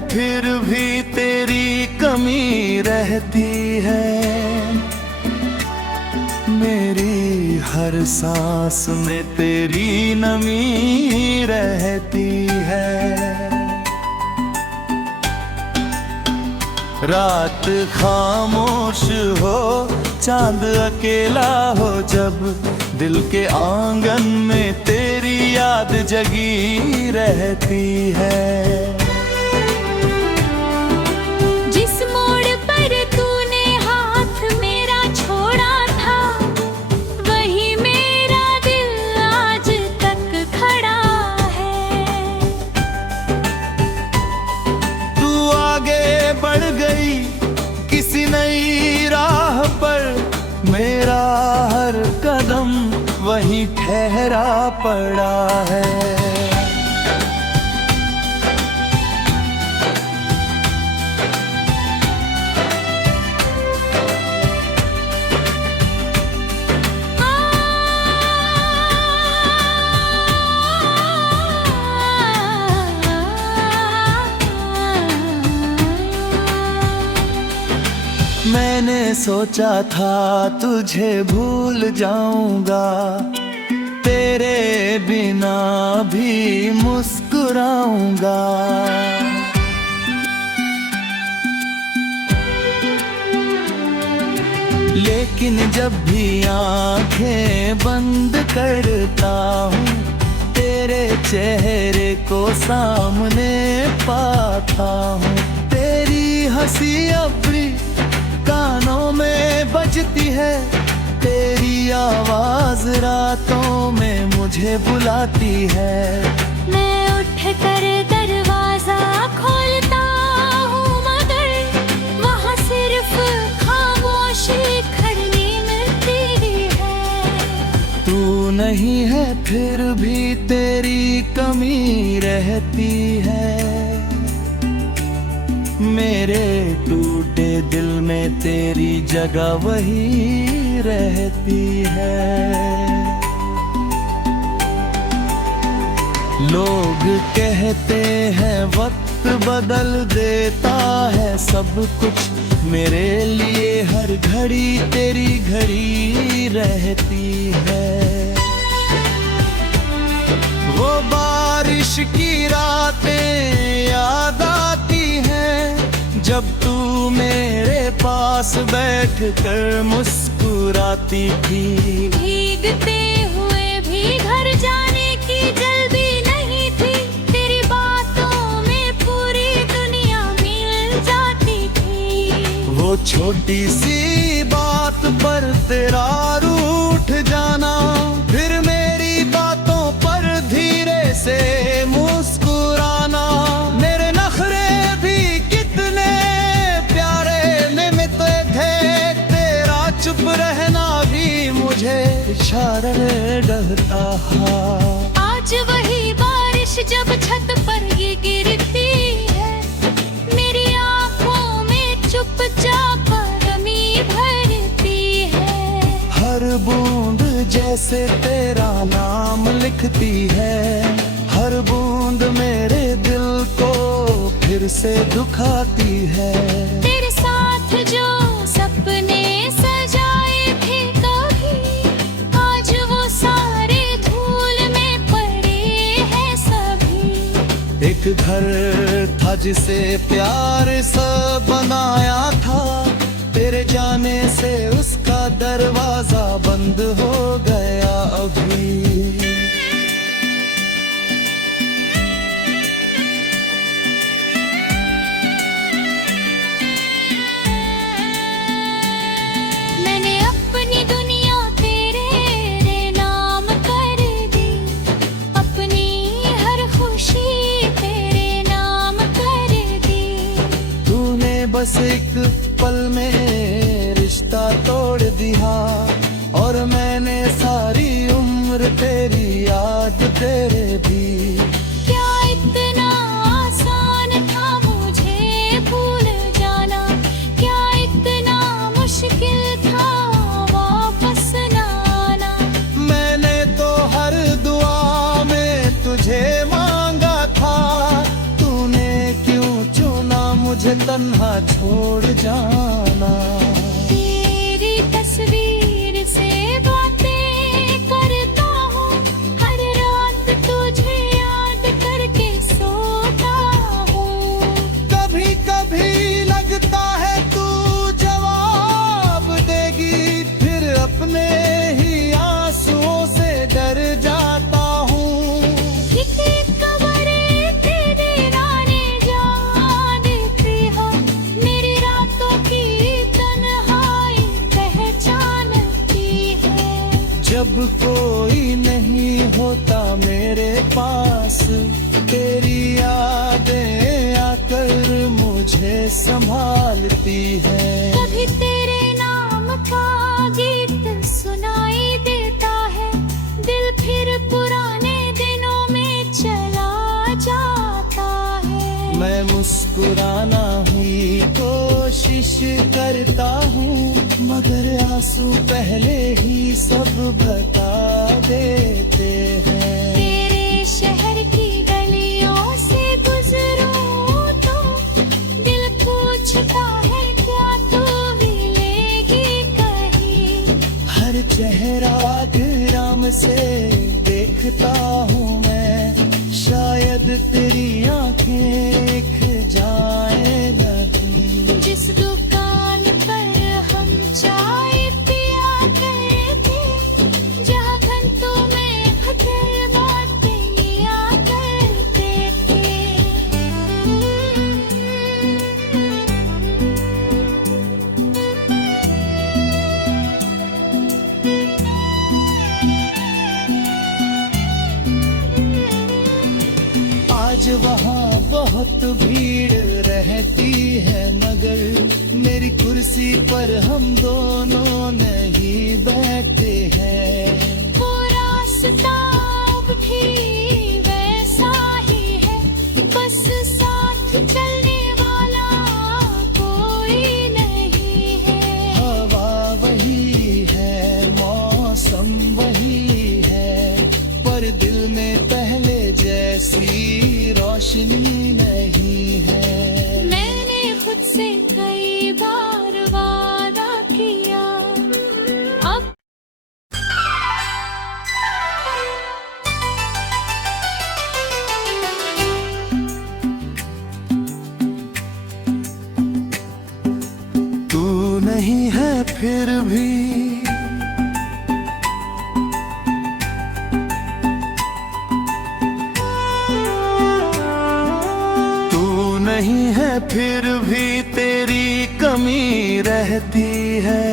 फिर भी तेरी कमी रहती है। मेरी हर सांस में तेरी नमी रहती है। रात खामोश हो, चांद अकेला हो, जब दिल के आंगन में तेरी याद जगी रहती है। जिस मोड़ पर तूने हाथ मेरा छोड़ा था, वही मेरा दिल आज तक खड़ा है। तू आगे बढ़ गई किसी नई राह पर, मेरा हर कदम वहीं ठहरा पड़ा है। मैंने सोचा था तुझे भूल जाऊंगा, तेरे बिना भी मुस्कुराऊंगा। लेकिन जब भी आंखें बंद करता हूँ, तेरे चेहरे को सामने पाता हूँ। तेरी हंसी अब भी कानों में बजती है, तेरी आवाज रातों में मुझे बुलाती है। मैं उठ कर दरवाजा खोलता हूँ, मगर वहाँ सिर्फ खामोशी खड़ी मिलती है। तू नहीं है फिर भी तेरी कमी रहती है। मेरे टूटे दिल में तेरी जगह वही रहती है। लोग कहते हैं वक्त बदल देता है सब कुछ, मेरे लिए हर घड़ी तेरी घड़ी रहती है। वो बारिश की रातें याद आती हैं, जब तू मेरे पास बैठ कर मुस्कुराती थी। भीगते हुए भी घर जाने की जल्दी नहीं थी, तेरी बातों में पूरी दुनिया मिल जाती थी। वो छोटी सी बात पर तेरा रूठ जाना, फिर मेरी बातों पर धीरे से मुस्कुराना। मेरे नखरे भी कितने प्यारे निमित्त थे, तेरा चुप रहना भी मुझे इशारे डरता है। आज वही बारिश जब छत पर ये गिरती है, मेरी आंखों में चुपचाप गमी भरती है। हर बूंद जैसे तेरा नाम लिखती है, हर बूंद मेरे दिल को फिर से दुखाती है। तेरे साथ जो सपने सजाए थे कभी, आज वो सारे धूल में पड़े हैं सभी। एक घर था जिसे प्यार से बनाया था, तेरे जाने से उसका दरवाजा बंद हो गया अभी। मैंने अपनी दुनिया तेरे नाम कर दी, अपनी हर खुशी तेरे नाम कर दी। तूने बस एक पल में रिश्ता तोड़ दिया, और मैंने सारी उम्र तेरी याद तेरे दी। क्या इतना आसान था मुझे भूल जाना, क्या इतना मुश्किल था वापस न आना। मैंने तो हर दुआ में तुझे मांगा था, तूने क्यों चुरा तन्हा छोड़ जाना। तेरी तस्वीर से बातें करता हूँ, हर रात तुझे याद करके सोता हूँ। कभी कभी लगता है तू जवाब देगी, फिर अपने ही आंसुओं से डर जाता हूँ। जब कोई नहीं होता मेरे पास, तेरी यादें आकर मुझे संभालती है। कभी तेरे नाम का गीत सुनाई देता है, दिल फिर पुराने दिनों में चला जाता है। मैं मुस्कुराना ही कोशिश करता हूँ, मगर आंसू पहले ही सब बता देते हैं। तेरे शहर की गलियों से गुजरूं तो दिल पूछता है क्या तू मिलेगी कहीं। हर चेहरा ग्राम से देखता हूँ मैं, शायद तेरी आंखें दिख जाए नहीं। जिस दुकान पर हम चाय पिया करते, जहाँ घंटों में हर बातें लिया करते थे। आज वहाँ बहुत भीड़ रहती है, मगर मेरी कुर्सी पर हम दोनों नहीं बैठे हैं। वो रास्ता अब भी वैसा ही है, बस साथ चलने वाला कोई नहीं है। हवा वही है, मौसम वही है, पर दिल में पहले जैसी रोशनी नहीं है। मैंने खुद से कई बार वादा किया, अब तू नहीं है फिर भी नहीं है, फिर भी तेरी कमी रहती है।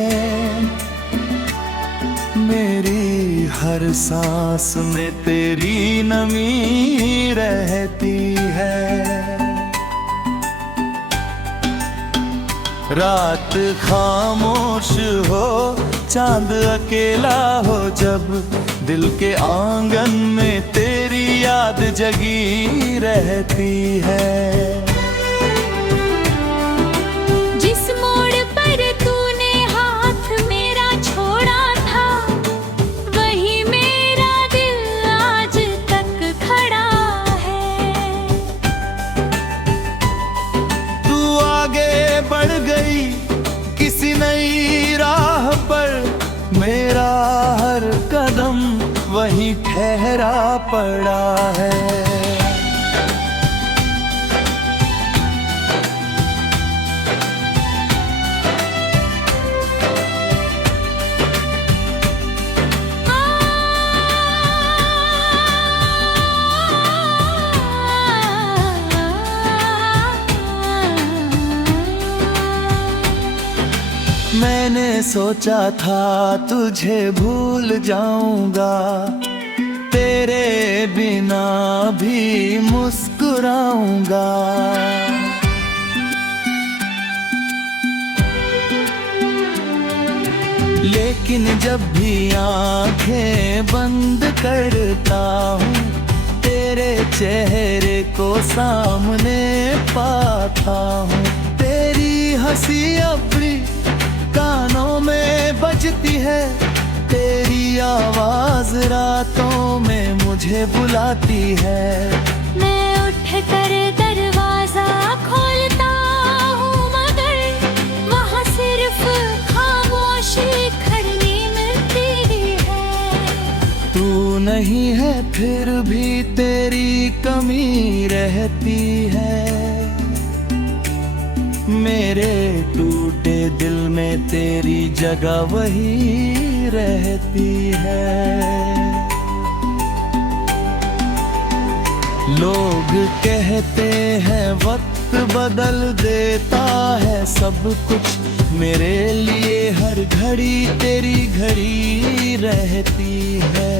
मेरी हर सांस में तेरी नमी रहती है। रात खामोश हो, चांद अकेला हो, जब दिल के आंगन में तेरी याद जगी रहती है। जिस मोड़ पर तूने हाथ मेरा छोड़ा था, वही मेरा दिल आज तक खड़ा है। तू आगे बढ़ गई किसी नई राह पर, मेरा हर कदम वहीं ठहरा पड़ा है। मैंने सोचा था तुझे भूल जाऊंगा, तेरे बिना भी मुस्कुराऊंगा। लेकिन जब भी आंखें बंद करता हूँ, तेरे चेहरे को सामने पाता हूँ। तेरी हंसी अब भी कानों में बजती है, तेरी आवाज रातों में मुझे बुलाती है। मैं उठ कर दरवाजा खोलता हूँ, नहीं है फिर भी तेरी कमी रहती है। मेरे टूटे दिल में तेरी जगह वही रहती है। लोग कहते हैं वक्त बदल देता है सब कुछ, मेरे लिए हर घड़ी तेरी घड़ी रहती है।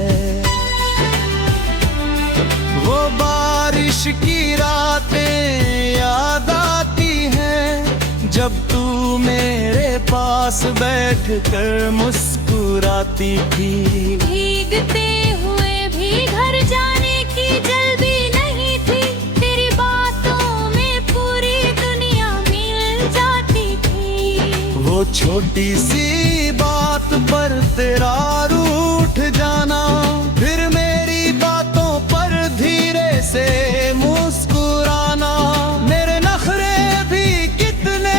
वो बारिश की रातें याद आती हैं, जब तू मेरे पास बैठ कर मुस्कुराती थी। भीगते हुए भी घर जाने की जल्दी नहीं थी, तेरी बातों में पूरी दुनिया मिल जाती थी। वो छोटी सी बात पर तेरा रूठ जाना, फिर मेरी बातों पर धीरे से मुस्कुराना। मेरे नखरे भी कितने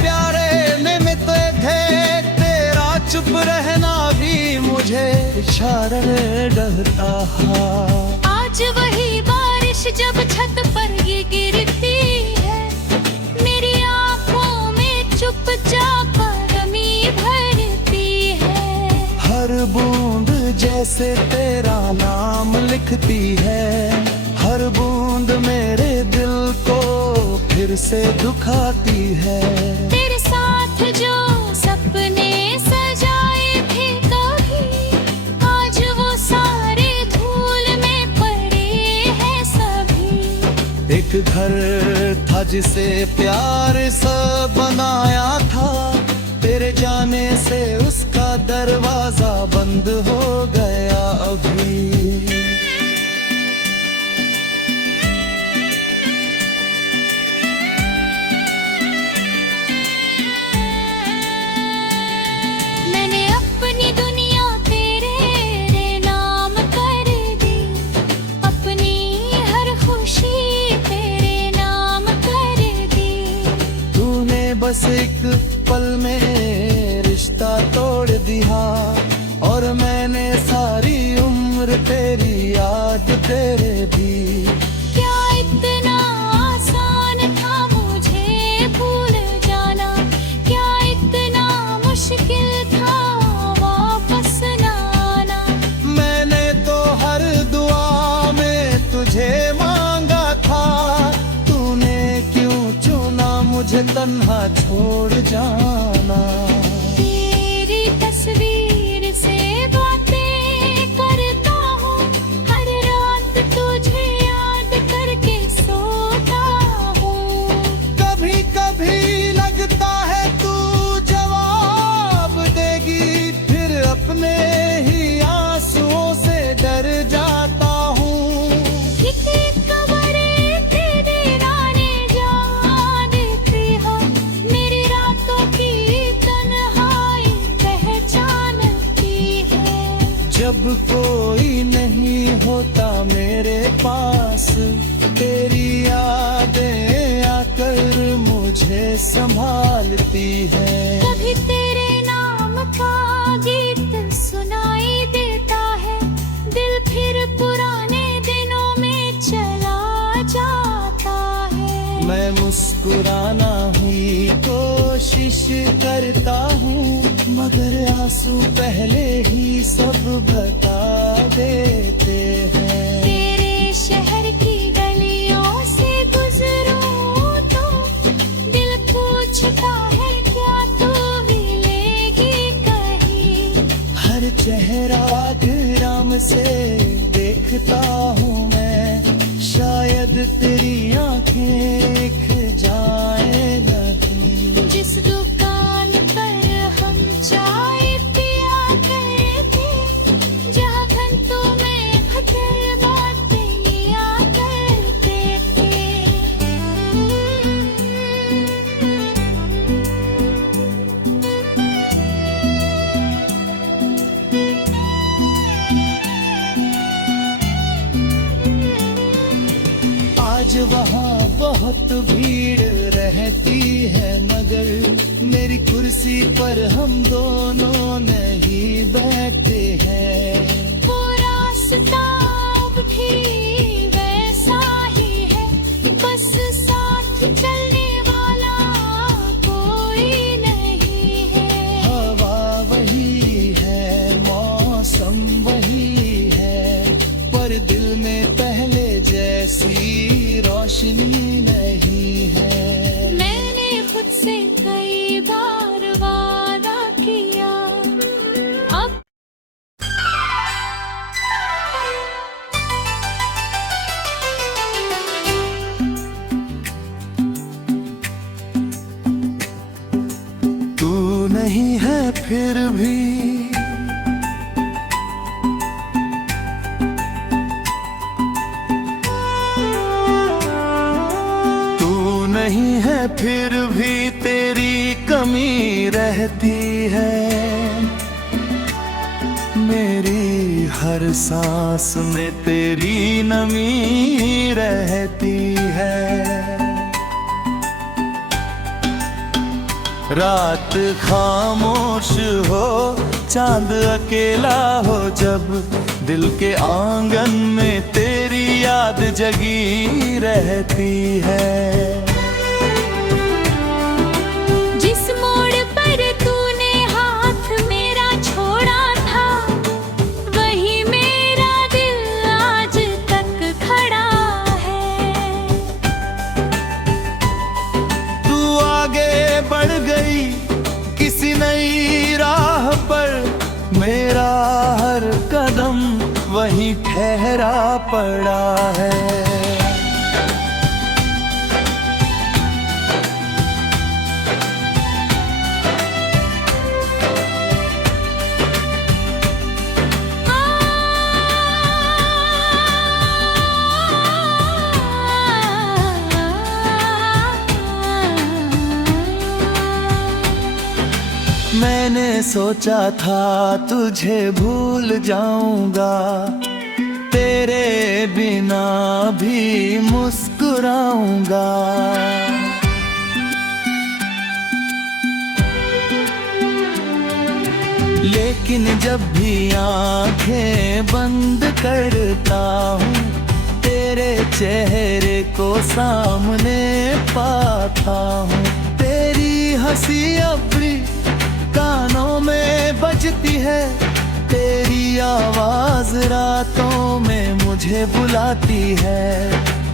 प्यारे निमित्ते थे, तेरा चुप रहना भी मुझे इशारा डरता है। आज वही बारिश जब छत पर ये गिरती है, मेरी आंखों में चुपचाप गमी भरती है। हर बूंद जैसे तेरा नाम लिखती है, हर बूंद मेरे दिल को फिर से दुखाती है। तेरे साथ जो सपने सजाए थे कभी, आज वो सारे धूल में पड़े हैं सभी। एक घर था जिसे प्यार सा बनाया था, तेरे जाने से उसका दरवाजा बंद हो गया अभी। मैंने अपनी दुनिया तेरे नाम कर दी, अपनी हर खुशी तेरे नाम कर दी। तूने बस एक पल में रिश्ता तोड़ दिया, और मैंने सारी उम्र तेरी याद तेरे दी। क्या इतना आसान था मुझे भूल जाना, क्या इतना मुश्किल था वापस न आना। मैंने तो हर दुआ में तुझे मांगा था, तूने क्यों चुना मुझे तन्हा छोड़ जाना। तेरी तस्वीर से बातें करता हूँ, हर रात तुझे याद करके सोता हूँ। कभी कभी लगता है तू जवाब देगी, फिर अपने ही आंसुओं से डर जाता हूँ। एक कब्र तेरे नाने जहाँ देती हो, मेरी रातों की तन्हाई पहचानती है। जब कोई नहीं होता मेरे पास, तेरी यादें आकर मुझे संभालती है। कभी तेरे नाम का गीत सुनाई देता है, दिल फिर पुराने दिनों में चला जाता है। मैं मुस्कुराना ही कोशिश करता हूँ, मगर आंसू पहले ही सब बता देते हैं। तेरे शहर की गलियों से गुजरूं तो दिल पूछता है क्या तू मिलेगी कहीं। हर चेहरा ग्राम से देखता हूँ मैं, शायद तेरी आंखें खिल जाए नहीं। जिस दुकान पर हम चाय पिया करते, जहाँ घंटों में खतर बातें लिया करते थे। आज वहाँ बहुत भीड़ रहती है, मगर मेरी कुर्सी पर हम दोनों नहीं बैठे हैं। वो रास्ता रोशनी नहीं है। मैंने खुद से कई बार वादा किया, अब तू नहीं है फिर भी तू नहीं है फिर भी तेरी कमी रहती है। मेरी हर सांस में तेरी नमी रहती है। रात खामोश हो, चांद अकेला हो, जब दिल के आंगन में तेरी याद जगी रहती है। जिस मोड़ पर तूने हाथ मेरा छोड़ा था, वही मेरा दिल आज तक खड़ा है। तू आगे बढ़ गई किसी नई राह पर, मेरा हर कदम वहीं ठहरा पड़ा है। मैंने सोचा था तुझे भूल जाऊंगा, तेरे बिना भी मुस्कुराऊंगा। लेकिन जब भी आंखें बंद करता हूँ, तेरे चेहरे को सामने पाता हूँ। तेरी हंसी अब भी कानों में बजती है, तेरी आवाज रातों में मुझे बुलाती है।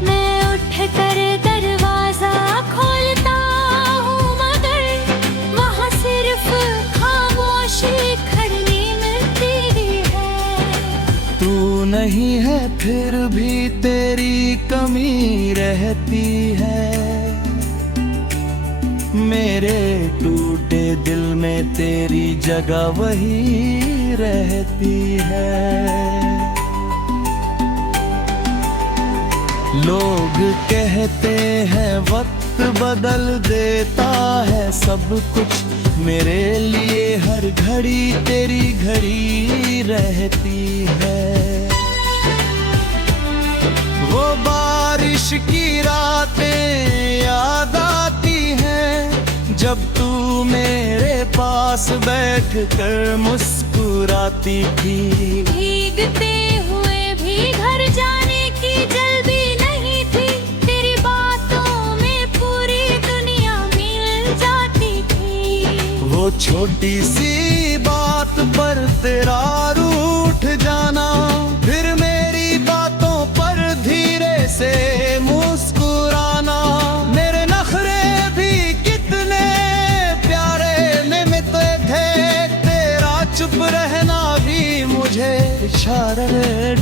मैं उठ कर दरवाजा खोलता हूँ, मगर वहाँ सिर्फ खामोशी खड़ी मिलती है। तू नहीं है फिर भी तेरी कमी रहती है। मेरे टूटे दिल में तेरी जगह वही रहती है। लोग कहते हैं वक्त बदल देता है सब कुछ, मेरे लिए हर घड़ी तेरी घड़ी रहती है। वो बारिश की रातें याद आती हैं, जब तू मेरे पास बैठ कर मुस्कुराती थी। भीगते हुए भी घर जाने की जल्दी नहीं थी, तेरी बातों में पूरी दुनिया मिल जाती थी। वो छोटी सी बात पर तेरा रूठ जाना, फिर मेरी बातों पर धीरे से मुस्कुराना। मेरे नखरे भी कितने प्यारे निमित्त थे, तेरा चुप रहना भी मुझे इशारे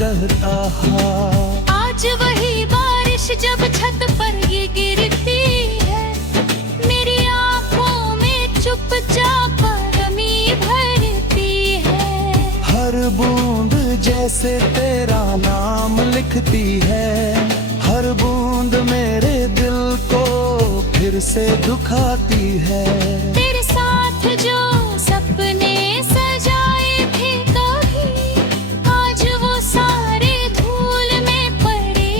डरता है। आज वही बारिश जब छत पर ये गिरती है, मेरी आंखों में चुपचाप गमी भरती है। हर बूंद जैसे तेरा नाम लिखती है, हर बूंद मेरे दिल को फिर से दुखाती है। तेरे साथ जो सपने सजाए थे कभी, आज वो सारे धूल में पड़े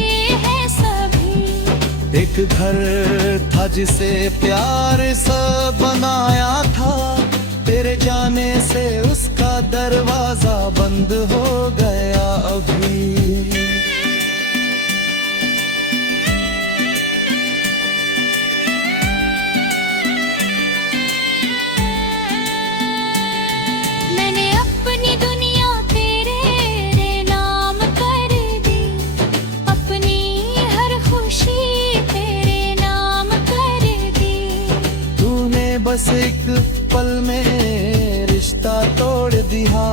हैं सभी। एक घर था जिसे प्यार सा बनाया था, तेरे जाने से उसका दरवाजा बंद हो गया अभी। मैंने अपनी दुनिया तेरे नाम कर दी, अपनी हर खुशी एक पल में रिश्ता तोड़ दिया,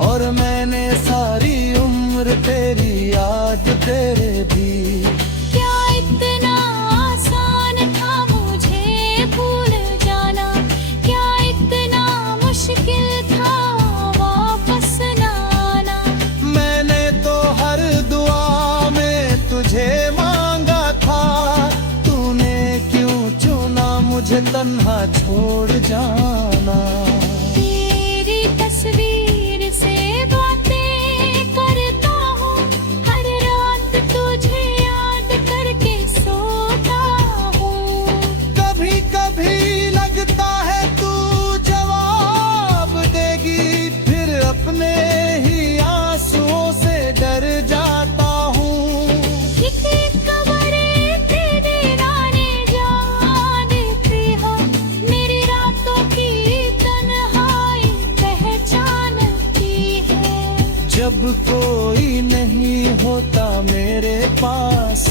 और मैंने सारी उम्र तेरी याद तेरे दी। क्या इतना आसान था मुझे भूल जाना, क्या इतना मुश्किल था वापस न आना। मैंने तो हर दुआ में तुझे मांगा था, तूने क्यों चुना मुझे तन्हा छोड़ जाना। तेरी तस्वीर से बातें करता हूँ, हर रात तुझे याद करके सोता हूँ। कभी कभी लगता है तू जवाब देगी, फिर अपने ही आंसुओं से डर जाता हूँ। एक कब्र तेरे नाने जा देती हो, मेरी रातों की तन्हाई पहचानती है। जब कोई नहीं होता मेरे पास,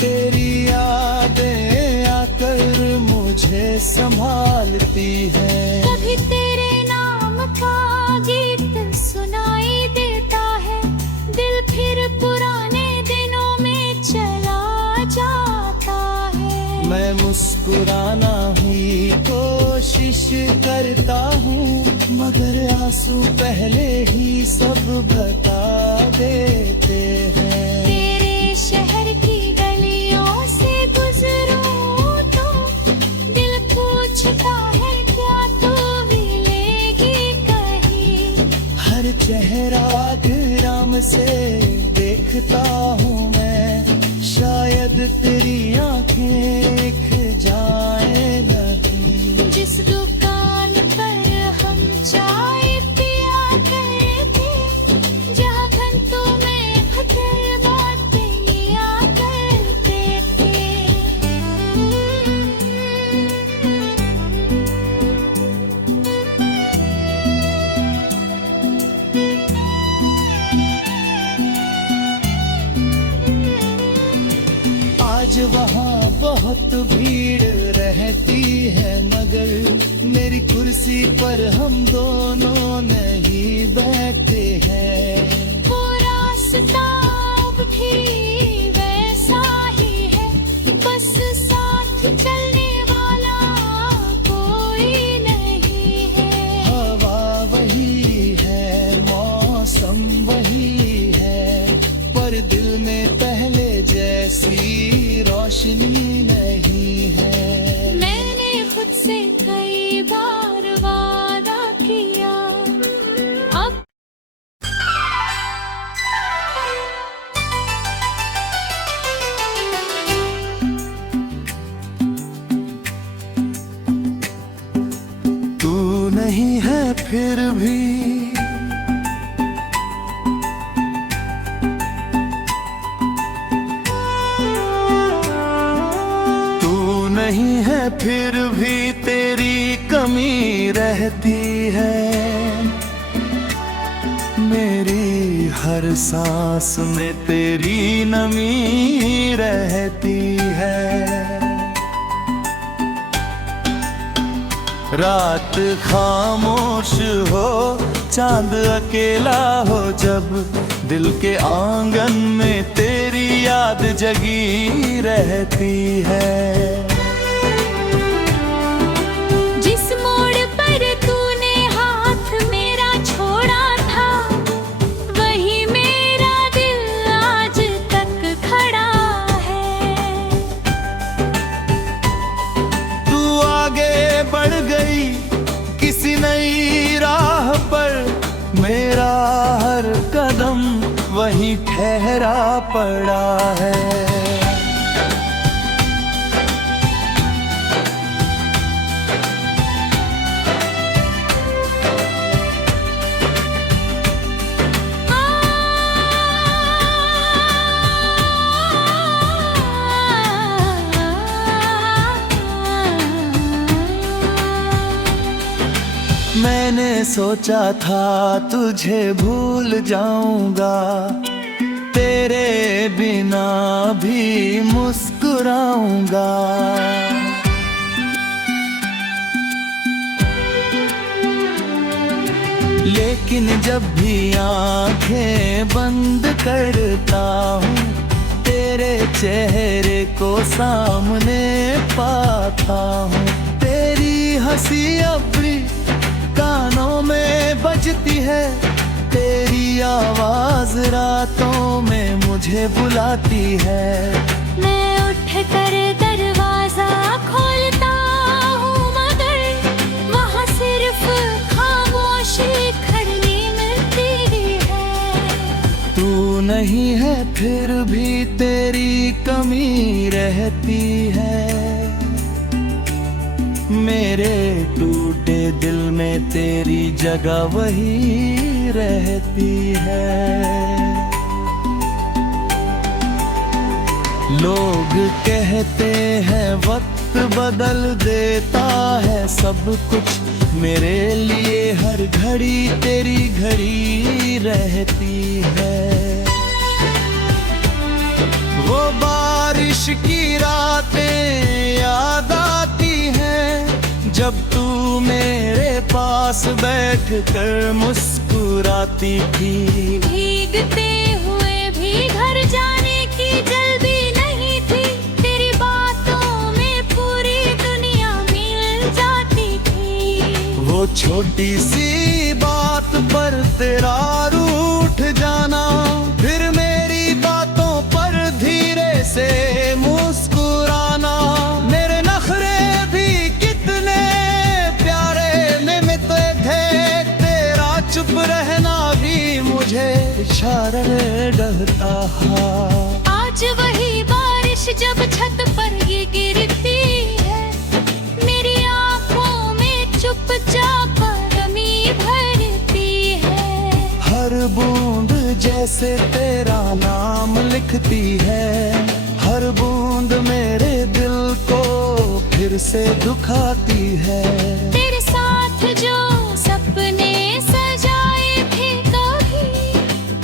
तेरी यादें आकर मुझे संभालती है। कभी तेरे नाम का गीत सुनाई देता है, दिल फिर पुराने दिनों में चला जाता है। मैं मुस्कुराना ही कोशिश करता हूँ, मगर आंसू पहले ही सब बता देते हैं। तेरे शहर की गलियों से गुजरूं तो दिल पूछता है क्या तू मिलेगी कहीं। हर चेहरा ग्राम से देखता हूँ मैं, शायद तेरी आंखें दिख जाए नहीं। जिस दुकान पर हम चाय पिया करते, जहाँ घंटों में हर बातें लिया करते थे। आज वहाँ बहुत भीड़ रहती है, मगर मेरी कुर्सी पर हम दोनों नहीं बैठे हैं। वो रास्ता अब भी वैसा ही है, बस साथ चलने वाला कोई नहीं है। हवा वही है, मौसम वही है, पर दिल में पहले जैसी रोशनी नहीं है। मैंने खुद से कई बार वादा किया, अब तू नहीं है फिर भी नहीं है, फिर भी तेरी कमी रहती है। मेरी हर सांस में तेरी नमी रहती है। रात खामोश हो, चांद अकेला हो, जब दिल के आंगन में तेरी याद जगी रहती है। जिस मोड़ पर तूने हाथ मेरा छोड़ा था, वही मेरा दिल आज तक खड़ा है। तू आगे बढ़ गई किसी नई राह पर, मेरा हर कदम वहीं ठहरा पड़ा है। मैंने सोचा था तुझे भूल जाऊंगा, तेरे बिना भी मुस्कुराऊंगा। लेकिन जब भी आंखें बंद करता हूँ तेरे चेहरे को सामने पाता हूँ। तेरी हंसी अब भी कानों में बजती है, तेरी आवाज रातों में मुझे बुलाती है। मैं उठ कर दरवाजा खोलता हूँ मगर वहाँ सिर्फ खामोशी खड़ी मिलती है। तू नहीं है फिर भी तेरी कमी रहती है, मेरे टूटे दिल में तेरी जगह वही रहती है। लोग कहते हैं वक्त बदल देता है सब कुछ, मेरे लिए हर घड़ी तेरी घड़ी रहती है। वो बारिश की रातें याद आती हैं जब तू मेरे पास बैठ कर मुस्कुराती थी। भीगते हुए भी घर जाने की जल्दी नहीं थी, तेरी बातों में पूरी दुनिया मिल जाती थी। वो छोटी सी बात पर तेरा रूठ जाना, फिर मेरी बातों पर धीरे से मुस्कुराना, मेरे नखरे भी कितने प्यारे निमित्ते थे, तेरा चुप रहना भी मुझे इशारा डरता है। आज वही बारिश जब छत पर ये गिरती है, मेरी आंखों में चुपचाप गमी भरती है। हर बूंद जैसे तेरा नाम लिखती है, हर बूंद मेरे दिल को फिर से दुखाती है। तेरे साथ जो सपने सजाए थे कभी,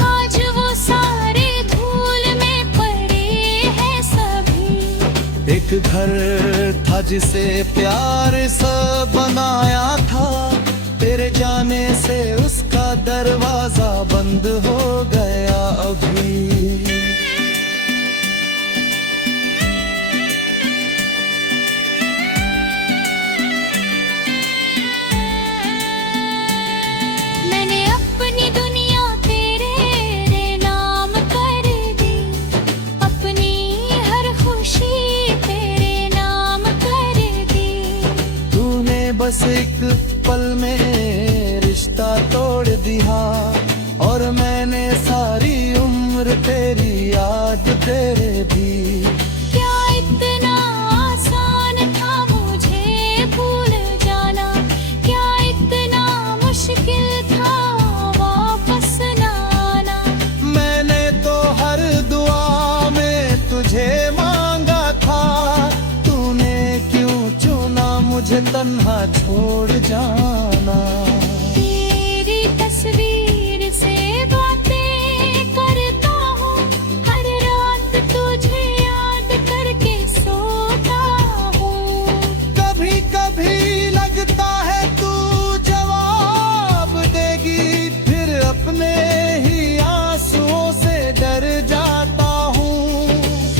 आज वो सारे धूल में पड़े हैं सभी। एक घर था जिसे प्यार सा बनाया था, तेरे जाने से उसका दरवाजा बंद हो गया अभी। मैंने अपनी दुनिया तेरे नाम कर दी, अपनी हर खुशी तेरे नाम कर दी। तूने बस एक पल में रिश्ता तोड़ दिया, और मैंने सारी उम्र तेरी याद तेरे दी। क्या इतना आसान था मुझे भूल जाना, क्या इतना मुश्किल था वापस न आना। मैंने तो हर दुआ में तुझे मांगा था, तूने क्यों चुना मुझे तन्हा छोड़ जाना। तेरी तस्वीर से बातें करता हूँ, हर रात तुझे याद करके सोता हूँ। कभी कभी लगता है तू जवाब देगी, फिर अपने ही आंसुओं से डर जाता हूँ।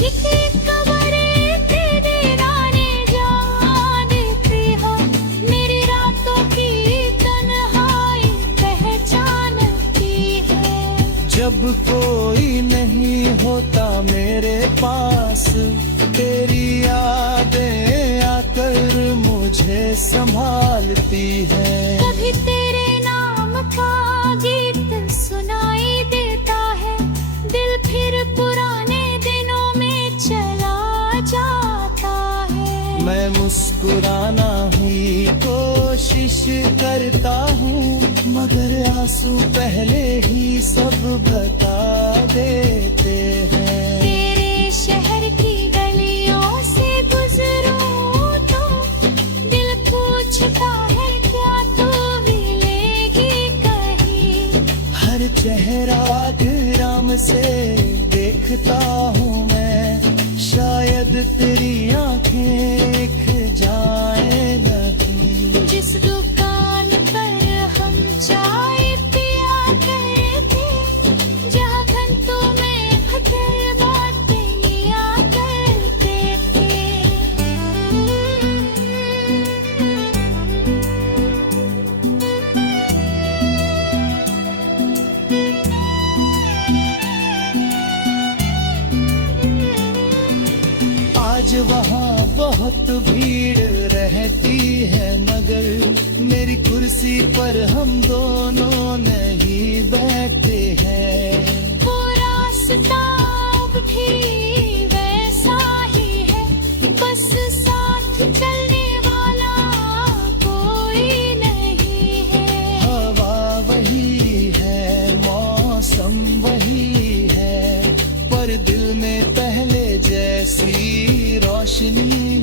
एक कब्र तेरे नाने जहाँ देती हो, मेरी रातों की तन्हाई पहचानती है। जब कोई नहीं होता मेरे पास, तेरी यादें आकर मुझे संभालती है। कभी तेरे नाम का गीत सुनाई देता है, दिल फिर पुराने दिनों में चला जाता है। मैं मुस्कुराना ही कोशिश करता हूँ, मगर आंसू पहले ही सब बता देते हैं। तेरे शहर की गलियों से गुजरूं तो दिल पूछता है क्या तू मिलेगी कहीं। हर चेहरा ग्राम से देखता हूँ मैं, शायद तेरी आंखें खिल जाए लगी। जिस दुकान पर हम चाय आज वहाँ बहुत भीड़ रहती है, मगर मेरी कुर्सी पर हम दोनों नहीं बैठे हैं। वो रास्ता अब भी वैसा ही है, बस साथ चलने वाला कोई नहीं है। हवा वही है, मौसम वही है, पर दिल में पहले जैसी रोशनी